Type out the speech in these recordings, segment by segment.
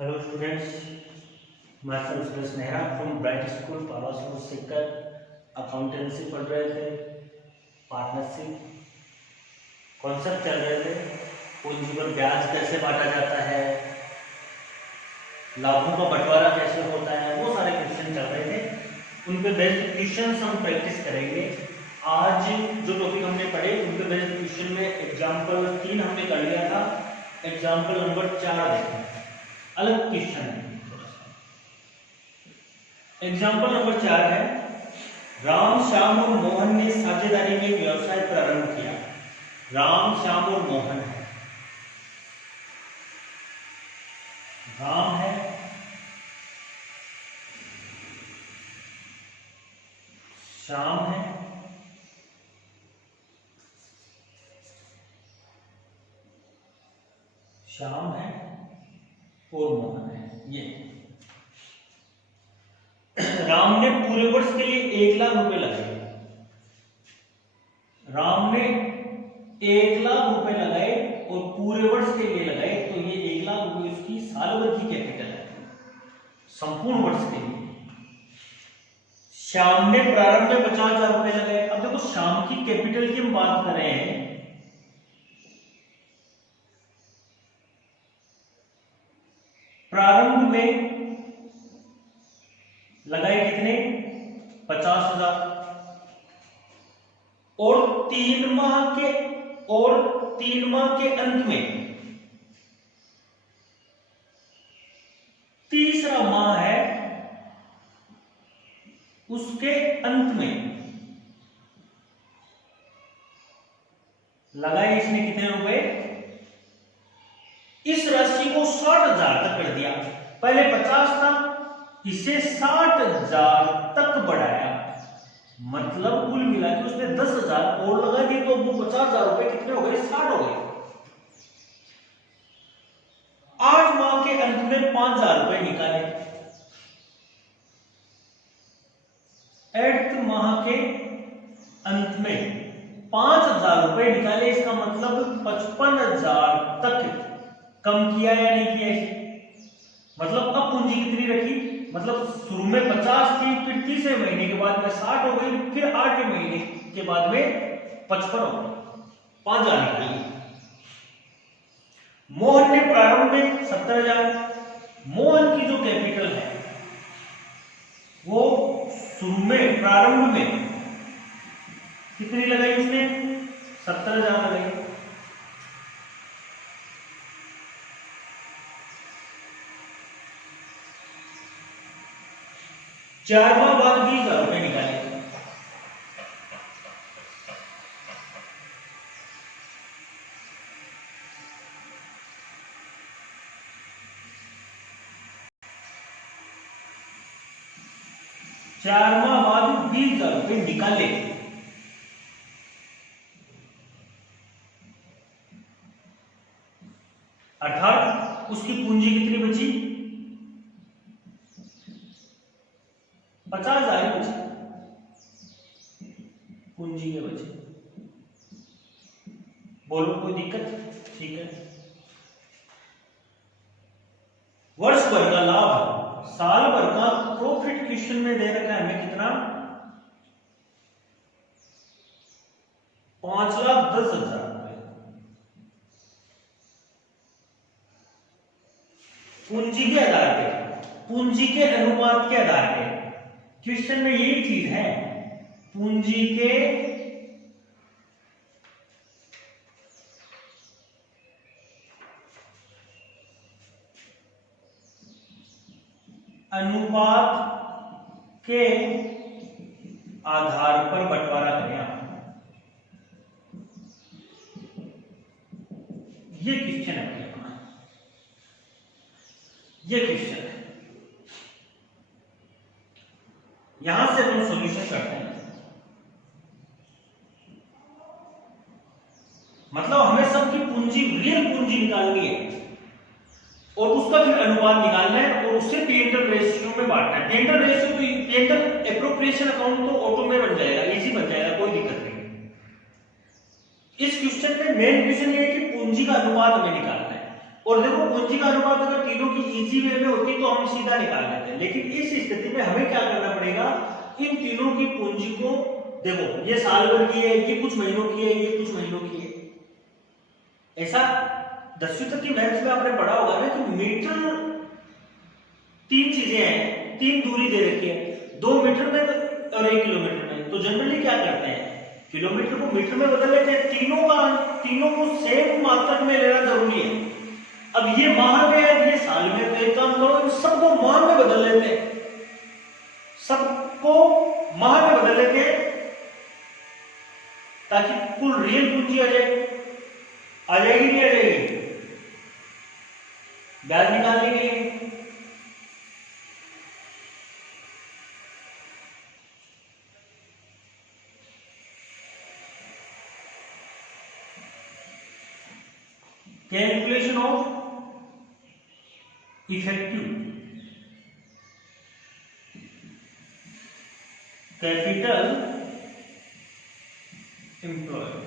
Hello students, myself Suresh Nehra from Bright School पावासोर सीखकर accountancy पढ़ रहे थे, पार्टनरशिप कॉन्सेप्ट चल रहे थे, पूंजी पर ब्याज कैसे बांटा जाता है, लाभों का बंटवारा कैसे होता है, वो सारे क्वेश्चन चल रहे थे। उन पे बेस्ड क्वेश्चन हम प्रैक्टिस करेंगे। आज जो टॉपिक हमने पढ़े उन पे बेस्ड क्वेश्चन में एग्जाम्पल 3 हमने कर लिया था, एग्जाम्पल नंबर 4 देखें, अलग क्वेश्चन है। एग्जाम्पल नंबर 4 है, राम, श्याम और मोहन ने साझेदारी में व्यवसाय प्रारंभ किया। राम, श्याम और मोहन है, राम है, श्याम है, श्याम है और मोहन है। ये राम ने पूरे वर्ष के लिए 1 लाख रुपए लगाए। राम ने 1 लाख रुपए लगाए और पूरे वर्ष के लिए लगाए, तो ये 1 लाख रुपए उसकी साल भर की कैपिटल है, संपूर्ण वर्ष के लिए। श्याम ने प्रारंभ में 50,000 रुपए लगाए। अब देखो, श्याम की कैपिटल की हम बात कर रहे हैं, प्रारंभ में लगाए कितने? 50,000 और 3 माह के अंत में, तीसरा माह है, उसके अंत में लगाए इसने कितने रुपए? इस राशि को 60,000 तक कर दिया। पहले 50 था, इसे 60,000 तक बढ़ाया, मतलब कुल मिला के उसने 10,000 और लगा दिए, तो वो 50,000 रुपए कितने हो गए? 60 हो गए। 8 माह के अंत में 5,000 रुपए निकाले। 8 माह के अंत में 5,000 रुपए निकाले, इसका मतलब 55,000 तक कम किया या नहीं किया इसे? मतलब अब पूंजी कितनी रखी? मतलब शुरू में 50 थी, फिर तीसरे महीने के बाद में 60 हो गई, फिर 8 महीने के बाद में 55 हो गई, 5,000 निकाली। मोहन ने प्रारंभ में 70,000। मोहन की जो कैपिटल है वो शुरू में, प्रारंभ में कितनी लगाई उसने? 70,000 लगाई। चार माह बाद 20,000 रुपए निकाले। चार माह बाद 20,000 रुपए निकाले। अर्थात उसकी पूंजी कितनी बची? 50,000 ही बचे, पूंजी के बचे। बोलो कोई दिक्कत? ठीक है। वर्ष भर का लाभ, साल भर का प्रॉफिट क्वेश्चन में दे रखा है हमें कितना? 5,10,000 रुपए। पूंजी के आधार पे, पूंजी के अनुपात के आधार पे क्वेश्चन में यही चीज है, पूंजी के अनुपात के आधार पर बंटवारा करें आप। ये क्वेश्चन है, ये क्वेश्चन है। यहां से हम सॉल्यूशन करते हैं। मतलब हमें सबकी पूंजी, रियल पूंजी निकालनी है और उसका फिर अनुपात निकालना है और उससे P&L रेशियो में बांटना है। P&L रेशियो तो P&L एप्रोप्रिएशन अकाउंट तो ऑटो में बन जाएगा, इजी बन जाएगा, कोई दिक्कत नहीं। इस क्वेश्चन में मेन क्वेश्चन ये है कि पूंजी का अनुपात हमें निकालना है। और देखो पूंजी का अनुपात अगर तीनों की इजी वे में होती तो हम सीधा निकाल लेते हैं, लेकिन इस स्थिति में हमें क्या करना पड़ेगा, इन तीनों की पूंजी को देखो, ये साल भर की है, ये कुछ महीनों की है, ये कुछ महीनों की है। ऐसा 10वीं तक की मैथ्स में आपने पढ़ा होगा ना कि मीटर, तीन चीजें हैं, तीन दूरी दे रखी है, 2 मीटर में और 1 किलोमीटर में। तो जनरली क्या करते हैं, किलोमीटर को मीटर में बदल लेते हैं, तीनों को सेम मात्रक में लेना जरूरी है। अब ये माह में है, ये साल में, तो एक काम करो, इन सबको माह में बदल लेते हैं, सबको माह में बदल लेते हैं ताकि कुल रियल पूंजी आ जाएगी। आ जाएगी नहीं आ जाएगी, ब्याज निकालने के लिए। Calculation of effective capital employed.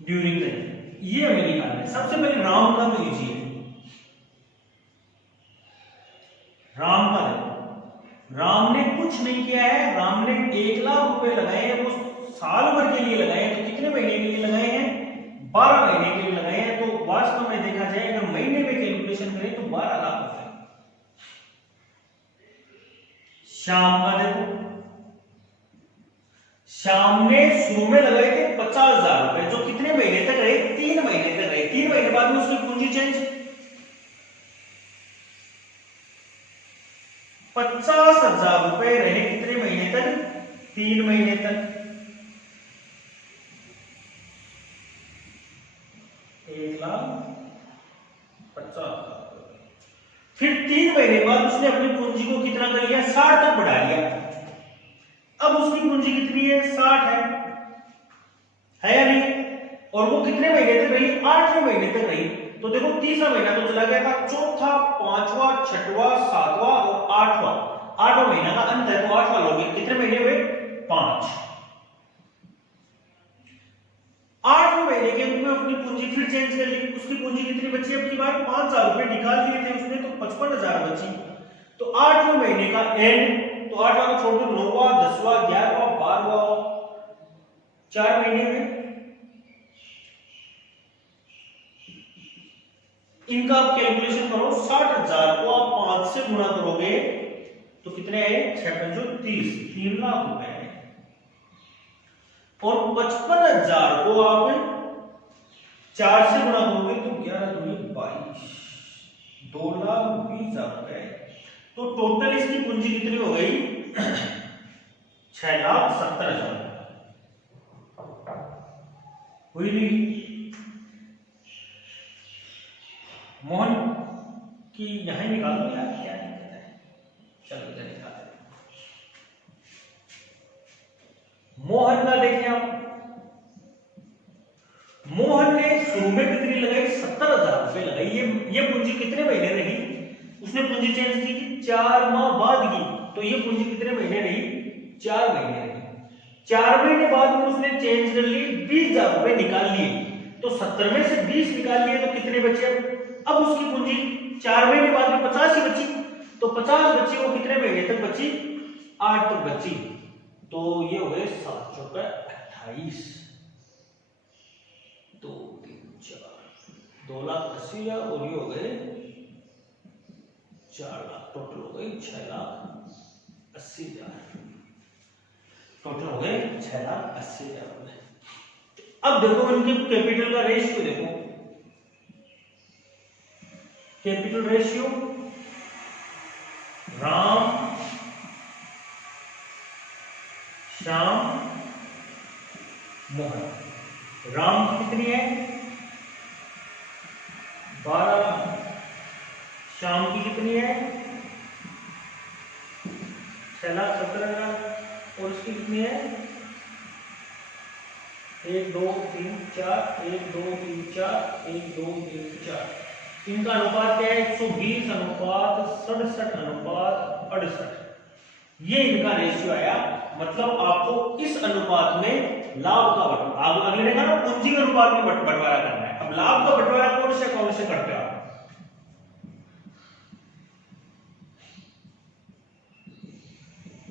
During the year, ये हमें निकालना है। सबसे पहले राम का तो लीजिए, राम का देखो, राम ने कुछ नहीं किया है, राम ने 1 लाख रुपए लगाए हैं, वो साल भर के लिए लगाए हैं। तो कितने महीने के लिए लगाए हैं, 12 महीने के लिए लगाए हैं। तो वास्तव में देखा जाए अगर महीने में कैलकुलेशन करें तो 12 लाख रुपए। श्याम का देखो, श्याम ने शुरू में लगाए थे 50,000 रुपए, जो कितने महीने तक रहे, 3 महीने तक रहे। 3 महीने बाद में उसकी पूंजी चेंज, 50,000 रुपए रहे कितने महीने तक, 3 महीने तक। 1,50,000। फिर 3 महीने बाद उसने अपनी पूंजी को कितना कर लिया, 60 तक बढ़ा लिया। अब उसकी पूंजी कितनी है, 60 है या नहीं। और वो कितने महीने तक रही, 8वें महीने तक रही। तो देखो तीसरा महीना तो चला गया था, चौथा, 5वां, 6वां, 7वां और 8वां महीना का अंत है। तो 8वां लोगे, कितने महीने हुए, 5। 8वें महीने के अंत में अपनी पूंजी फिर चेंज कर ली। उसकी पूंजी कितनी बची, अब की बार 5,000 रुपए निकाल लिए थे उसने, तो 55,000 बची। तो 8वें महीने का एंड, तो 8वां को छोड़ दो, 9वां, 10वां, 11वां, 12वां, 4 महीने में। इनका आप कैलकुलेशन करो, 60,000 को आप 5 से गुणा करोगे तो कितने आए, 6 30, 3 लाख रुपए है। और 55,000 को आप 4 से गुणा करोगे तो 11 दूनी 22, 2,20,000 रुपए। तो टोटल इसकी पूंजी कितनी हो गई, 6,70,000 हुई नहीं। मोहन की यहां निकाल दो यार, क्या दिक्कत है, चलो इधर निकाल देते। मोहन का देखें आप, मोहन ने शुरू में कितनी लगाई, 70,000 रुपए लगाई। ये पूंजी कितने महीने रही, उसने पूंजी चेंज की 4 माह बाद की। तो ये पूंजी कितने महीने रही, 4 महीने रही। 4 महीने बाद में उसने चेंज कर ली, 20,000 रुपए निकाल लिए। तो 70 में से 20 निकाल लिए तो कितने बचे, अब उसकी पूंजी 4 महीने बाद में 50 ही बची। तो 50 बची, वो कितने महीने तक बची, 8 तक बची। तो ये हो गए 7 चौका 28, 2 3 4, 2,80,000 और ये हो गए 4 लाख। टोटल हो गए 6,80,000। टोटल हो गए 6,80,000। अब देखो इनके कैपिटल का रेशियो देखो, कैपिटल रेशियो, राम, श्याम, मोहन। राम की कितनी है, 12 लाख। श्याम की कितनी है, 6,70,000। और उसकी कितनी है, 1 2 3 4, 1 2 3 4, 1 2 3 4, इनका अनुपात क्या है? 120 अनुपात 67 अनुपात 68, ये इनका रेशियो आया। मतलब आपको इस अनुपात में लाभ का बंटवारा, अगले ने कहा ना पूंजी के अनुपात में बंटवारा करना है। अब लाभ का बंटवारा कौन से करते हो आप?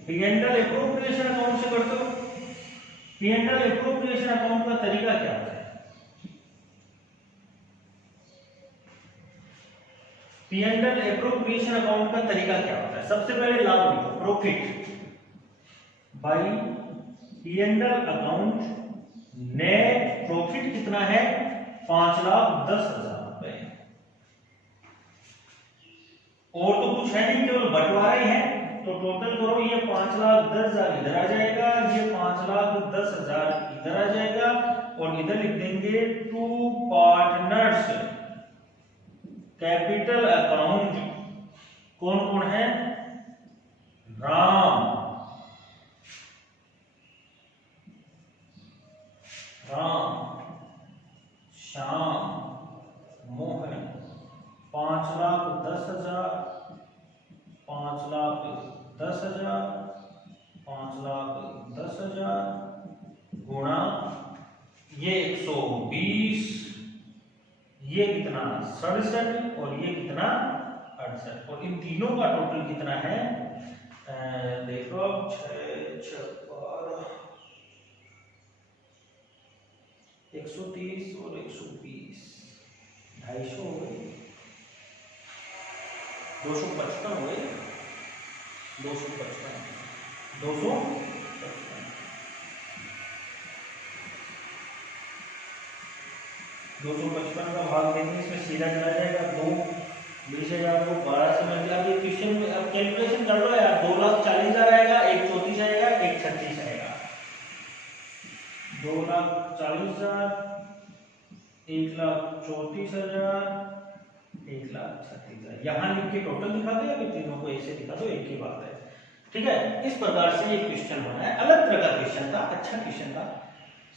पी&एल एप्रोप्रिएशन अकाउंट से करते हो। पी&एल एप्रोप्रिएशन अकाउंट का तरीका क्या होता है? पी&एल एप्रोप्रिएशन अकाउंट का तरीका क्या होता है? सबसे पहले लाभ लिखो, profit by P&L account. Net profit कितना है? 5,10,000 रुपए। और तो कुछ है नहीं, केवल बंटवारा ही है। तो टोटल करो, ये 5,10,000 इधर आ जाएगा, ये 5,10,000 इधर आ जाएगा, और इधर लिख देंगे टू पार्टनर्स कैपिटल अकाउंट। कौन कौन है? राम, श्याम, मोहन। 5,10,000, 5,10,000, 5,10,000 गुणा ये 120, ये कितना? 67, और ये कितना? 68। और इन तीनों का टोटल कितना है? देखो 6 6 12, 130 और 120, 250 हो गए, 255 हो गए, 255, 255 का भाग देंगे, इसमें सीधा चला जाएगा 2, 20,000 को 12 से मिल जाएगा। ये क्वेश्चन में अब कैलकुलेशन कर लो यार। 2,40,000 आएगा, एक 34 आएगा, एक 36 आएगा। 2,40,000, 1,34,000, 1,36,000। यहाँ लिख के टोटल दिखा दो, या फिर तीनों को ऐसे दिखा दो, एक ही बात है। ठीक है, इस प्रकार से ये क्वेश्चन बना है। अलग तरह का क्वेश्चन था, अच्छा क्वेश्चन था,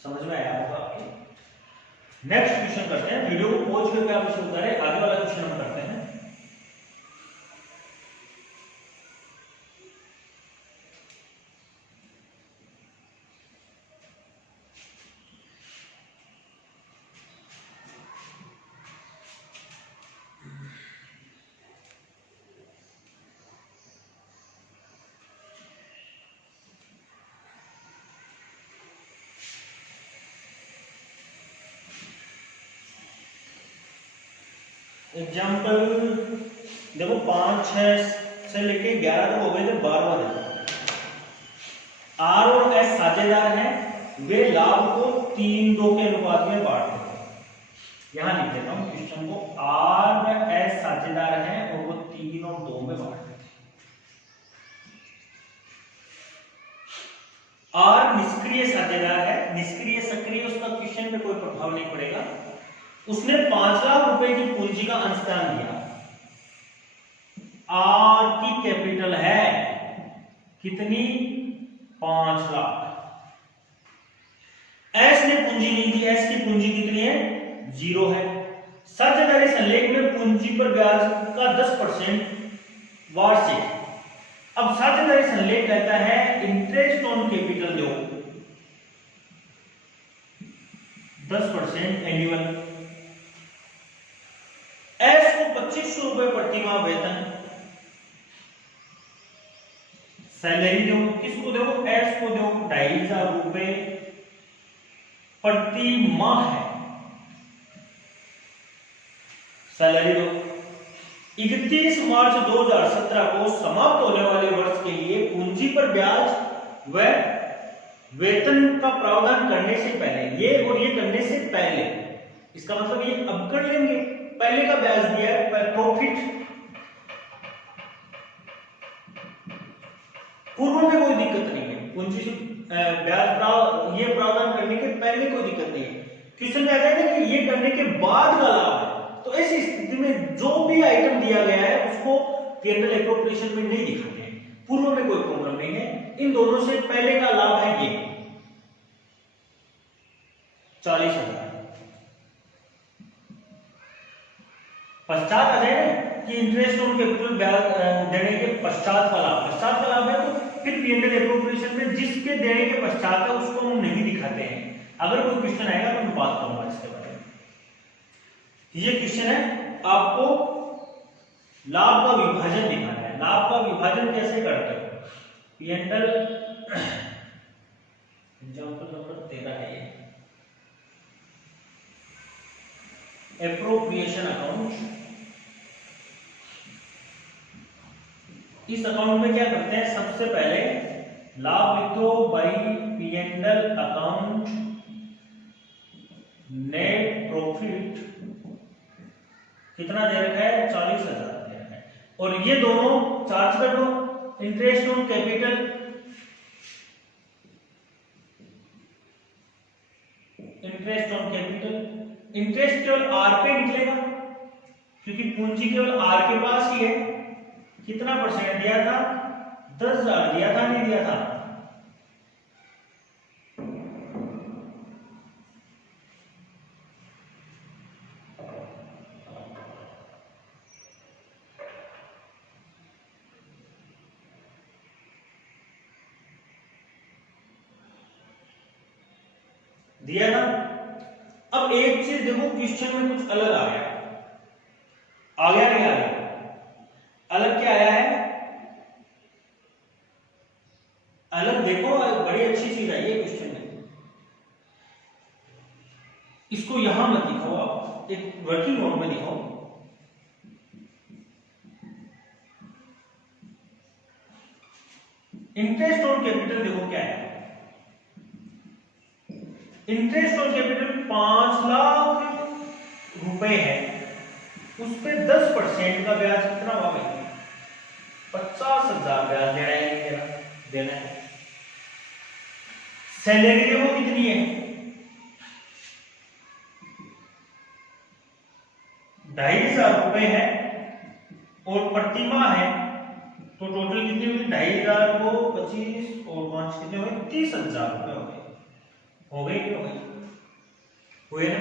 समझ में आया होगा आपके। नेक्स्ट क्वेश्चन करते हैं। वीडियो को पॉज करके आप इसे उतारें, आगे वाला क्वेश्चन हम करते हैं। एग्जाम्पल देखो, 5, 6 से लेके 11 तक हो गए थे, 12वां देखो। आर और एस साझेदार हैं, वे लाभ को 3-2 के अनुपात में बांटते हैं। यहां लिख देता हूं क्वेश्चन को, आर एस साझेदार हैं और वो 3 और 2 में बांटते हैं। आर निष्क्रिय साझेदार है, निष्क्रिय सक्रिय उसका क्वेश्चन पे कोई प्रभाव नहीं पड़ेगा। उसने 5 लाख रुपए की पूंजी का अंशदान दिया। आर की कैपिटल है कितनी? 5 लाख। एस ने पूंजी नहीं दी, एस की पूंजी कितनी है? 0 है। साझेदारी संलेख में पूंजी पर ब्याज का 10% वार्षिक। अब साझेदारी संलेख कहता है इंटरेस्ट ऑन कैपिटल दो 10% एनुअल। एस को 2500 रुपए प्रतिमाह वेतन सैलरी दो। किसको दो? एस को दो 2,500 रुपए प्रति माह है सैलरी दो। 31 मार्च 2017 को समाप्त होने वाले वर्ष के लिए पूंजी पर ब्याज व वेतन का प्रावधान करने से पहले, ये और ये करने से पहले, इसका मतलब ये अब कर लेंगे। पहले का ब्याज दिया है प्रॉफिट, पूर्व में कोई दिक्कत नहीं है। पूंजी से ब्याज ये प्रावधान करने के पहले कोई दिक्कत नहीं है। क्वेश्चन में आता है ना कि ये करने के बाद का लाभ है, तो ऐसी स्थिति में जो भी आइटम दिया गया है उसको पी&एल एप्रोप्रिएशन में नहीं दिखाते हैं। पूर्व में कोई प्रॉब्लम नहीं है। इन दोनों से पहले का लाभ है ये 40,000। पश्चात आ जाए ना कि इंटरेस्ट ऑन कैपिटल ब्याज देने के पश्चात का लाभ है, तो फिर P&L एप्रोप्रिएशन में जिसके देने के पश्चात है उसको हम नहीं दिखाते हैं। अगर कोई क्वेश्चन आएगा तो मैं बात करूंगा इसके बारे में। ये क्वेश्चन है, आपको लाभ का विभाजन दिखाना है। लाभ का विभाजन कैसे करते हो? P&L एग्जांपल नंबर 13 है ये, एप्रोप्रिएशन अकाउंट। इस अकाउंट में क्या करते हैं, सबसे पहले लाभ लिखो by P&L account net profit कितना दे रखा है, 40,000 दे रखा है, और ये दोनों चार्ज कर दो। इंटरेस्ट ऑन कैपिटल, इंटरेस्ट केवल आर पे निकलेगा क्योंकि पूंजी केवल आर के पास ही है। कितना परसेंट दिया था, 10,000 दिया था, नहीं दिया था? दिया था। अब एक चीज देखो, क्वेश्चन में कुछ अलग आ गया नहीं आ गया? अलग क्या आया है? अलग देखो, बड़ी अच्छी चीज आई है क्वेश्चन में। इसको यहां मत दिखाओ, आप एक वर्किंग नोट में दिखाओ। इंटरेस्ट ऑन कैपिटल देखो क्या है। इंटरेस्ट ऑन कैपिटल 5 लाख रुपए है, उस पे 10% का ब्याज कितना हुआ भाई? 50,000 ब्याज देना है। सैलरी वो कितनी है? 2,500 रुपए है और प्रतिमाह है, तो टोटल कितनी हुई? 2,500 को 25 और 5 कितने हुए? 30,000 रुपए हो गए। हो गई कि हो गई? हुए ना?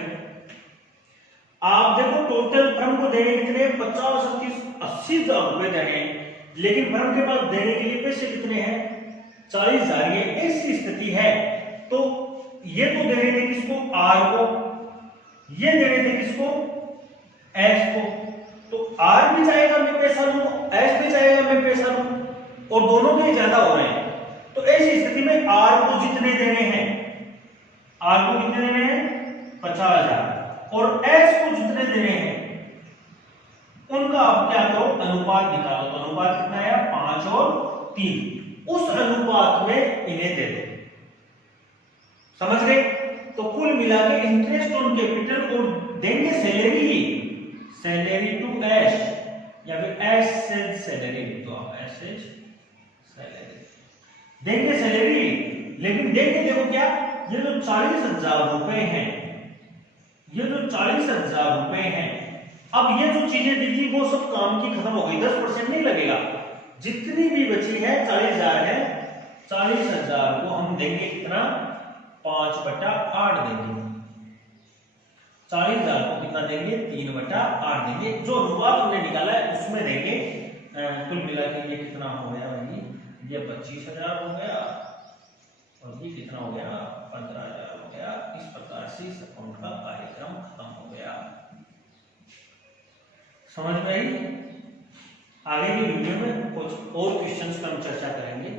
आप देखो, टोटल फर्म को देने कितने? 50, 80,000 रुपए देने हैं, लेकिन फर्म के पास देने के लिए पैसे कितने हैं? 40,000। ये ऐसी स्थिति है, तो ये तो दे रहे थे किसको? आर को, ये दे रहे थे किसको? एस को। तो आर भी चाहेगा मैं पैसा लूं, एस भी चाहेगा मैं पैसा लूं, और दोनों के ज्यादा हो रहे हैं। तो ऐसी स्थिति में आर को जितने देने हैं, आर को कितने देने हैं? 50,000, और एस को जितने देने हैं उनका आप क्या करो? अनुपात निकालो। तो अनुपात कितना है? 5 और 3। उस अनुपात में इन्हें दे दो। समझ गए? तो कुल मिला के इंटरेस्ट ऑन कैपिटल और देंगे सैलरी टू एस, या फिर एस से सैलरी लिख दो आप, एस से सैलरी देंगे सैलरी। लेकिन देंगे देखो क्या, ये जो 40,000 रुपए हैं, ये जो 40,000 रुपए हैं, अब ये जो चीजें दी थी वो सब काम की खत्म हो गई। 10% नहीं लगेगा, जितनी भी बची है 40,000 है, 40,000 को हम देंगे कितना? 5/8 देंगे। 40,000 को कितना देंगे? 3/8 देंगे। जो अनुपात हमने निकाला है उसमें देंगे। कुल मिला के ये कितना हो गया भाई? ये 25,000 हो गया, और ये कितना हो गया? 15,000 हो गया। इस प्रकार से इस अकाउंट का कार्यक्रम खत्म हो गया। समझ में आई? आगे की वीडियो में कुछ और क्वेश्चंस पर हम चर्चा करेंगे।